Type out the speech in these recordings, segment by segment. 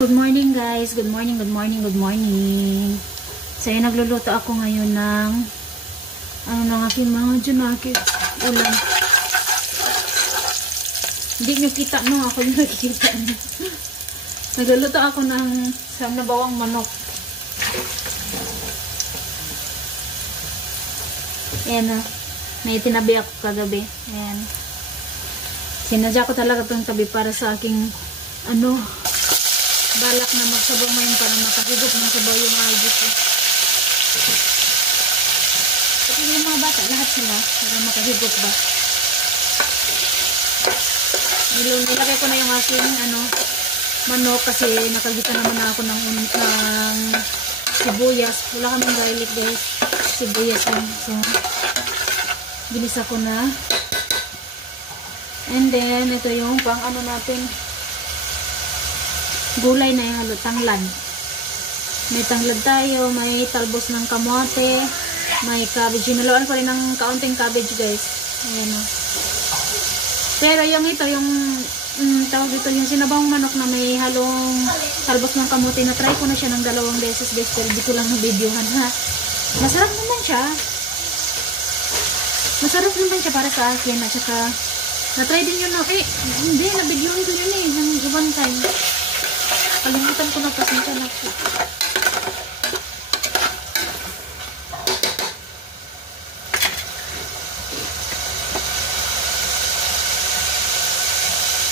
Good morning guys, good morning. So yun, nagluluto ako ngayon ng ng aking mga junakit ulam. Hindi nyo kita no, ako yung nakikita nyo. Nagluluto ako ng nabawang manok. Ayan na, may tinabi ako kagabi. Ayan. Sinadya ko talaga itong tabi para sa aking balak na magsabaw ngayon para makahigop ng sabaw yung IG ko. Pati yung mga bata, lahat sila para makahigop ba. Nilagay ko na yung aking manok kasi nakagita naman na ako ng sibuyas. Wala kaming garlic guys. Sibuyas lang. So, ginisa ko na. And then, ito yung pang natin. Gulay na yung tanglad. May tanglad tayo, may talbos ng kamote, may cabbage. Hinuluan ko rin ng kaunting cabbage guys. Ayan o. Pero yung ito, yung tawag dito, yung sinabawang manok na may halong talbos ng kamote, na-try ko na siya ng 2 beses guys, pero di ko lang na-videohan ha. Masarap naman siya. Masarap naman siya para sa akin. At saka, na-try din yun hindi, na-videohan ko yun ng ibang time. Kalimutan ko na, pasensya na po.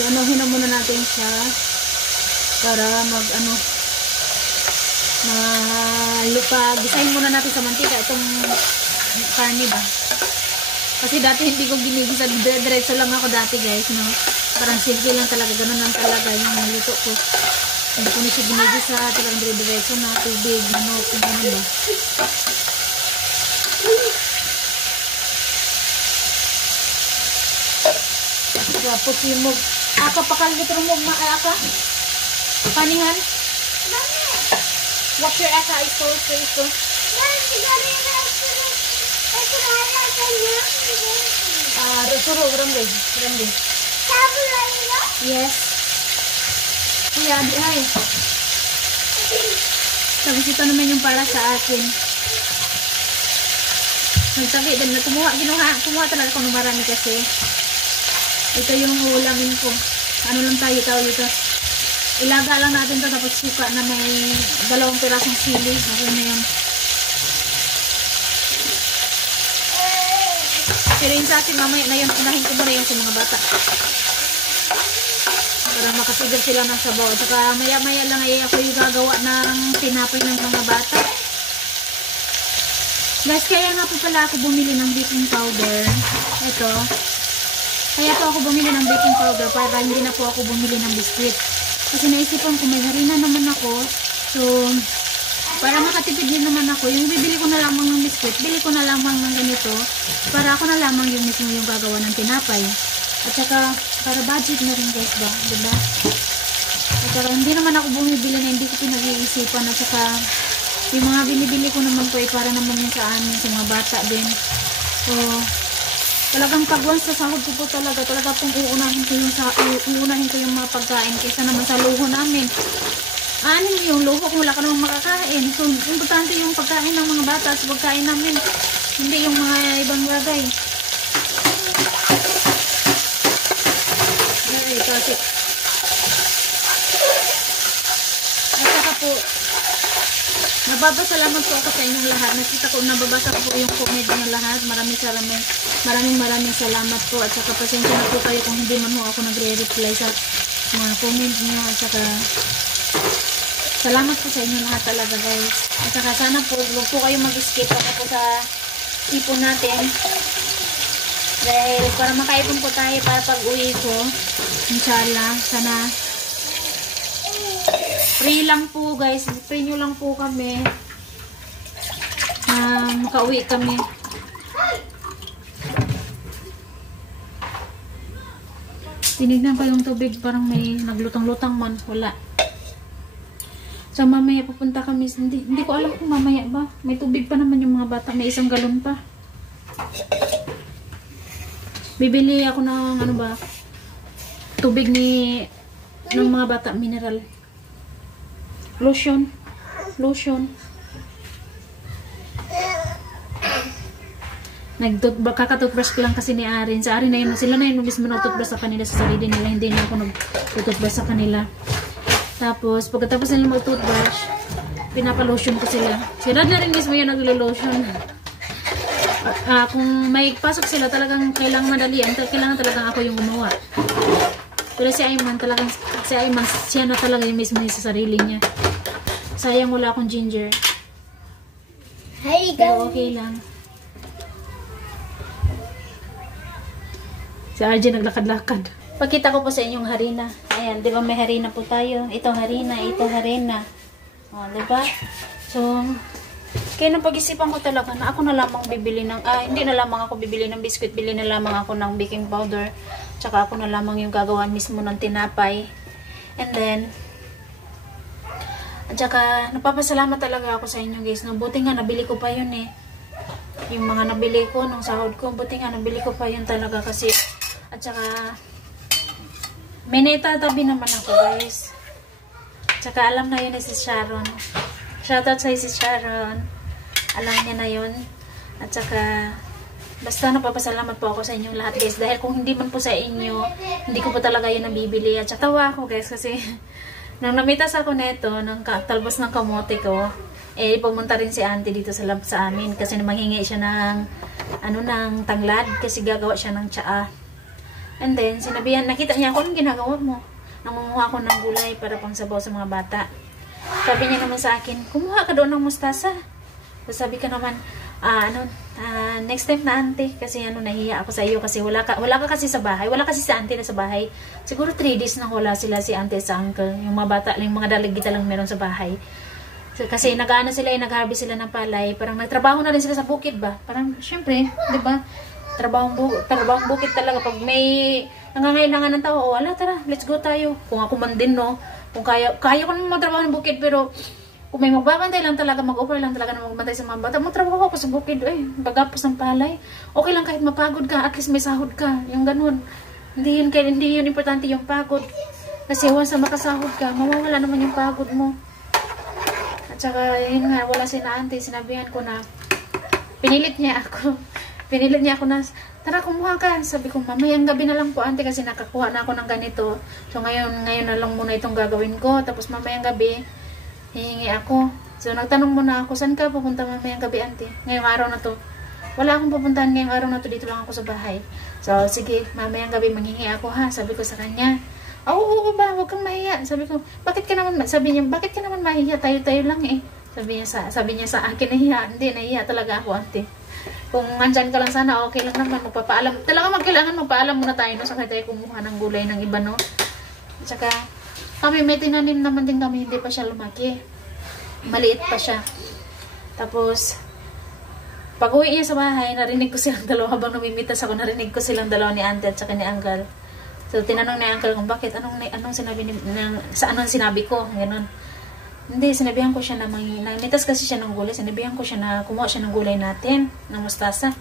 Hinuhin na muna natin siya para gisahin muna natin sa mantika itong karne ba. Kasi dati hindi ko ginigisa, diretso lang ako dati guys, no? Parang simple lang talaga, ganun lang talaga yung luto ko. Hindi ko na siya ginigisa, talagang diretso na tubig, manok, kung ano ba. Tapos yung aka pakal dito mo aka? Panihan? What's your aka? Ito. Suro, rambe. Yes. Kuya, ay. Tapos ito naman yung para sa akin. Nagsabi din na kumuha talaga ako ng marami kasi ito yung ulamin ko. Ano lang tayo dito. Ilaga lang natin ito tapos suka na may 2 pirasong sili. Okay na yun. Pero yun sa akin mamaya na yun, unahin ko muna yung sa mga bata. Para makasigil sila ng sabaw. At saka maya-maya lang ay ako yung gagawa ng tinapay ng mga bata. Guys, kaya nga po pala ako bumili ng baking powder. Ito. Kaya po ako bumili ng baking powder para hindi na po ako bumili ng biskuit. Kasi naisipan ko may harina naman ako. So, para makatipid din naman ako, yung bibili ko na lamang ng biskuit, bili ko na lamang ng ganito, para ako na lamang yung mismo yung gagawa ng tinapay. At saka, para budget na rin guys ba, diba? At saka, hindi naman ako bumibili na hindi ko pinag-iisipan. At saka, yung mga binibili ko naman po ay para naman yun sa amin, sa mga bata din. So, talagang pag once sa sahod ko po talaga pong uunahin ko yung mga pagkain kaysa naman sa luho namin. Yung luho kung wala ka namang makakain. So, importante yung pagkain ng mga bata sa pagkain namin. Hindi yung mga ibang bagay. Kasi at saka po, nababasalamat po ako sa inyong lahat. Nakita ko, nababasa ko po yung comment niyo lahat. Maraming salamat po. At saka pasensya na po kayo kung hindi man ho ako nagre-reply sa mga comment niyo. At saka salamat po sa inyo lahat talaga guys. At saka sana po, huwag po kayo mag-skip ako sa ipon natin. Dahil para makaipon po tayo para pag-uwi ko. Inshallah, sana free lang po guys. Free nyo lang po kami na makauwi kami. Tinignan ko yung tubig, parang may naglutang-lutang man. Wala. So mamaya pupunta kami. Hindi ko alam kung mamaya ba. May tubig pa naman yung mga bata. May 1 galon pa. Bibili ako ng tubig ng mga bata, mineral. Lotion. Lotion. Kakatoothbrush ko lang kasi ni Arin. Sa Arin na yun, sila na yun mismo nag-toothbrush sa kanila sa sarili nila. Hindi na ako nag-toothbrush sa kanila. Tapos, pagkatapos nila mag-toothbrush, pinapalotion ko sila. Si Rad na rin mismo yun nag-lotion. Kung may pasok sila, talagang kailangan madalian. Kailangan talagang ako yung gumawa. Pero si Ayman, siya na talaga yung mismo sa sarili niya. Sayang wala akong ginger. Pero okay lang. Si RJ naglakad-lakad. Pakita ko po sa inyong harina. Ayan, di ba may harina po tayo? Ito harina, ito harina. O, di ba? So, kaya napag-isipan ko talaga na ako na lamang bibili ng, hindi na lamang ako bibili ng biscuit, bili na lamang ako ng baking powder. Tsaka ako na lamang yung gagawa mismo ng tinapay. And then, at saka, napapasalamat talaga ako sa inyo guys. No? Buti nga, nabili ko pa yun eh. Yung mga nabili ko, nung sahod ko, buti nga, nabili ko pa yun talaga kasi, at saka, may naitatabi naman ako guys. At saka, alam na yun ni si Sharon. Shoutout sa si Sharon. Alam niya na yun. At saka, basta napapasalamat po ako sa inyong lahat guys. Dahil kung hindi man po sa inyo, hindi ko po talaga yun nabibili. At saka tawa ako guys kasi, nang namitas ako neto, ng talbos ng kamote ko, pumunta rin si auntie dito sa amin. Kasi manghingi siya ng, ng tanglad. Kasi gagawa siya ng tsaa. And then, sinabihan, nakita niya ako, anong ginagawa mo? Nangunguha ako ng gulay para pang sabaw sa mga bata. Sabi niya naman sa akin, kumuha ka doon ng mustasa. So, sabi ka naman, next time na auntie, kasi nahiya ako sa iyo kasi wala ka kasi sa bahay. Wala kasi si auntie na sa bahay. Siguro 3 days na wala sila si auntie sa uncle. Yung mga bata, yung mga dalagita lang meron sa bahay. So, kasi nag-harvest sila ng palay. Parang nagtrabaho na rin sila sa bukid ba? Parang, syempre, di ba? Trabahong bukid talaga. Pag may nangangailangan ng tao, wala, tara, let's go tayo. Kung ako man din, no? Kung kaya ko naman magtrabaho ng bukid, pero kung may magbabantay lang talaga, mag-offer lang talaga na magbantay sa mga bata, magtrabaho ako sa bukid, bagapos ng palay. Okay lang kahit mapagod ka, at least may sahod ka. Yung ganun. Hindi yun importante yung pagod. Kasi once na makasahod ka, mawawala naman yung pagod mo. At saka, yun nga, wala si na auntie, sinabihan ko na, pinilit niya ako na, tara kumuha ka. Sabi ko, mamayang gabi na lang po auntie kasi nakakuha na ako ng ganito. So ngayon na lang muna itong gagawin ko. Tapos mamayang gabi, hihingi ako. So nagtanong muna ako, saan ka pupunta mamayang gabi auntie? Ngayong araw na to. Wala akong pupuntahan ngayong araw na to, dito lang ako sa bahay. So sige, mamayang gabi manghingi ako ha. Sabi ko sa kanya, oo ba, huwag kang mahiya. Sabi ko, sabi niya, bakit ka naman mahiya? Tayo-tayo lang eh. Sabi niya sa akin, nahiya talaga ako auntie. Kung andyan ka lang sana, okay lang naman, magpapaalam. Talaga kailangan magpaalam muna tayo, no? Saka tayo kumuha ng gulay ng iba, no? Tsaka, kami may tinanim naman din kami, hindi pa siya lumaki. Maliit pa siya. Tapos, pag uwi niya sa bahay, narinig ko silang dalawa, habang namimitas ako, narinig ko silang dalawa ni auntie at saka ni uncle. So, tinanong ni uncle kung bakit, anong sinabi ko, gano'n. Hindi, sinabihan ko siya na namitas kasi siya ng gulay. Sinabihan ko siya na kumuha siya ng gulay natin, ng mustasa.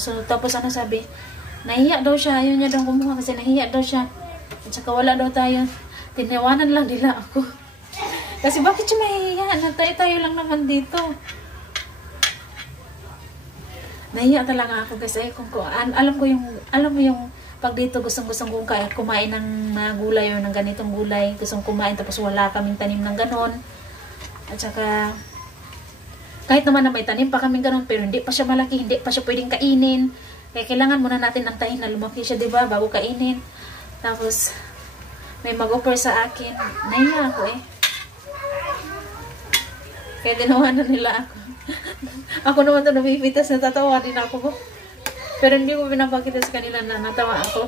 So, tapos sabi? Nahiya daw siya. Ayaw niya daw kumuha kasi nahiya daw siya. At saka wala daw tayo. Tinawanan lang nila ako. Kasi bakit siya mahihiya? Tayo lang naman dito. Nahiya talaga ako guys. Alam mo yung pag dito gustong kong kumain ng gulay o ng ganitong gulay, gustong kumain tapos wala kaming tanim ng ganon. At saka kahit naman na may tanim pa kaming ganon pero hindi pa siya malaki, hindi pa siya pwedeng kainin. Kaya kailangan muna natin antayin na lumaki siya, 'di ba, bago kainin. Tapos may mag-offer sa akin. Nahiya ako Kaya dinawanan nila ako. Ako naman to nabibitas, natatawa din ako. Pero hindi ko pinapakita sa kanila na natawa ako.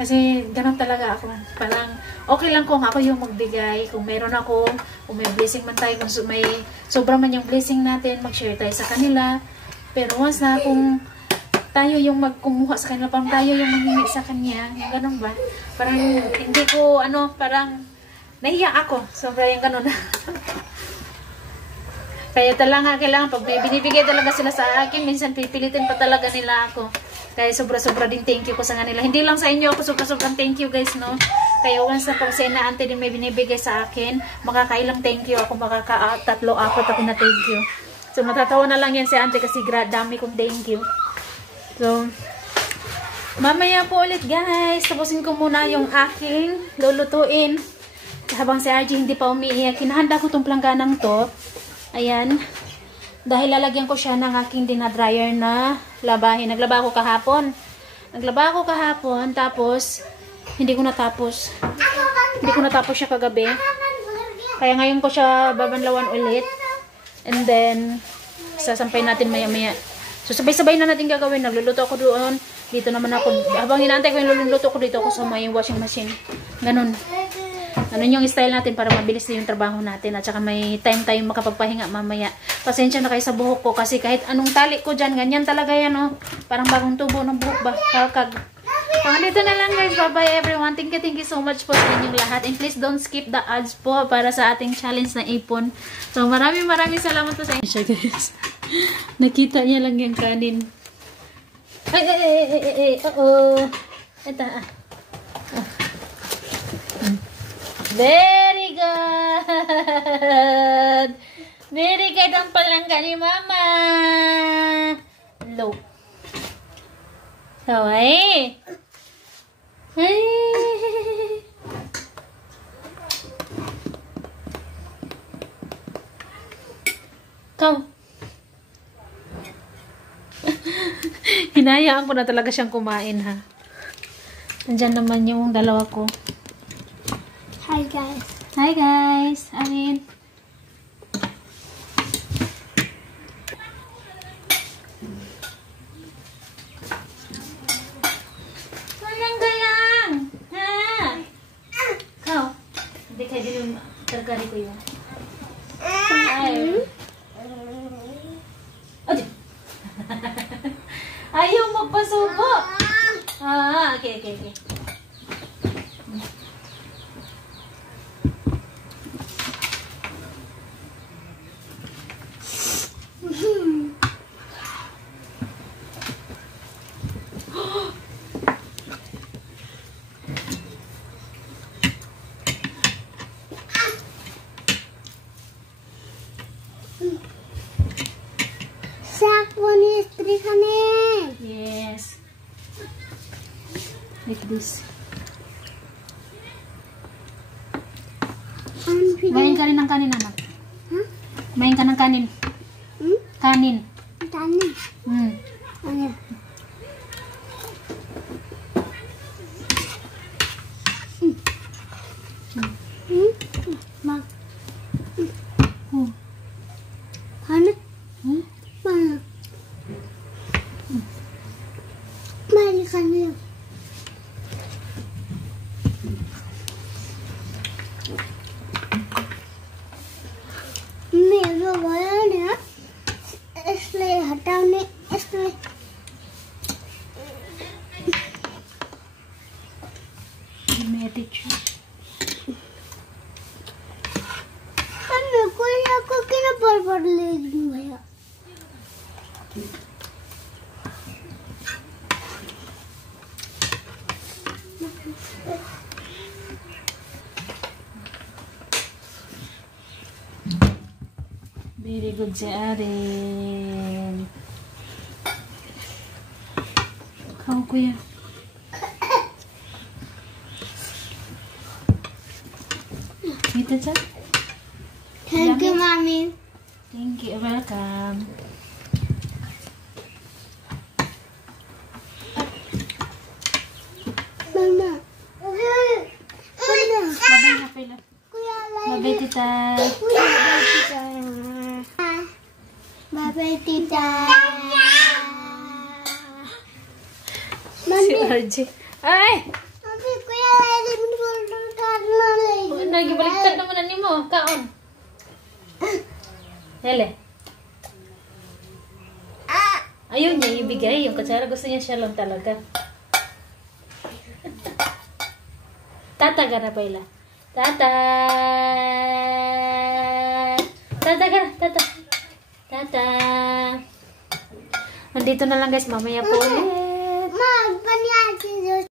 Kasi ganun talaga ako. Parang okay lang kung ako yung magbigay. Kung meron ako, kung may blessing man tayo, kung may sobra man yung blessing natin, mag-share tayo sa kanila. Pero once na kung tayo yung magkumuha sa kanila, parang tayo yung manghingi sa kanya, yung ganun ba? Parang hindi ko, parang nahiya ako. Sobra yung ganun. Kaya talaga kailangan pag may binibigay talaga sila sa akin, minsan pipilitin pa talaga nila ako. Kaya sobra-sobra din thank you ko sa kanila. Hindi lang sa inyo ako, sobra-sobrang thank you guys, no? Kaya once na pag si auntie din may binibigay sa akin, makakailang thank you ako, makaka-tatlo, apat ako na thank you. So, matatawa na lang yan si auntie kasi dami kong thank you. So, mamaya po ulit guys. Tapusin ko muna yung aking lulutuin. Habang si RG hindi pa umiiyak, kinahanda ko itong plangganang to. Ayan. Dahil lalagyan ko siya ng aking dinadryer na labahin. Naglaba ako kahapon. Tapos hindi ko natapos. Hindi ko natapos siya kagabi. Kaya ngayon ko siya babanlawan ulit. And then, sasampay natin maya-maya. So, sabay-sabay na natin gagawin. Nagluluto ako doon. Dito naman ako. Habang inaantay ko yung luluto ko dito ako sa may washing machine. Ganun. Ganun yung style natin para mabilis yung trabaho natin. At saka may time tayo makapagpahinga mamaya. Pasensya na kayo sa buhok ko. Kasi kahit anong tali ko dyan, ganyan talaga yan, oh. Parang bagong tubo ng buhok ba? Kakag. Dito na lang guys. Bye-bye everyone. Thank you so much po sa inyong lahat. And please don't skip the ads po para sa ating challenge na ipon. So maraming salamat po sa inyo guys. Nakita niya lang yung kanin. Oo. Ito Very good. Very good ang palangga ni Mama. Low. Kawaii. Ay. Kau. Hinayaan ko na talaga siyang kumain ha. Nandyan naman yung dalawa ko. Hi guys. Hi guys. Amin. Walang gayang. Ha? Kau. Hindi kayo din yung targari ko yun. Ay. Ayaw magpasubo. Okay. Yes. Like this. Main ka rin ng kanin, anak. Huh? Main ka ng kanin. Kanin. Kanin? Ano? Ma. Ano? Mana? Mari kanin. मेरे वाला ने इसलिए हटाने इसलिए मैं टीचर मेरे को यहाँ को कितना पर ले दूँ भैया Very good si Aren. Kau kuya. Kita cak? Thank you, mommy. Thank you. Welcome. Mama. Babay na pala. Babay tita. Bye-bye, tita. Si RJ. Ay! Mami, kuya, lagi mo Nagibaliktad naman na mo. Kaon. Hele. Ayaw niya ibigay. Yung katsara gusto niya siya lang talaga. Tata ka na pala. Tata. Tata ka na. Tata. Tata. Nandito na lang guys. Mamaya po ulit. Ma, banyaki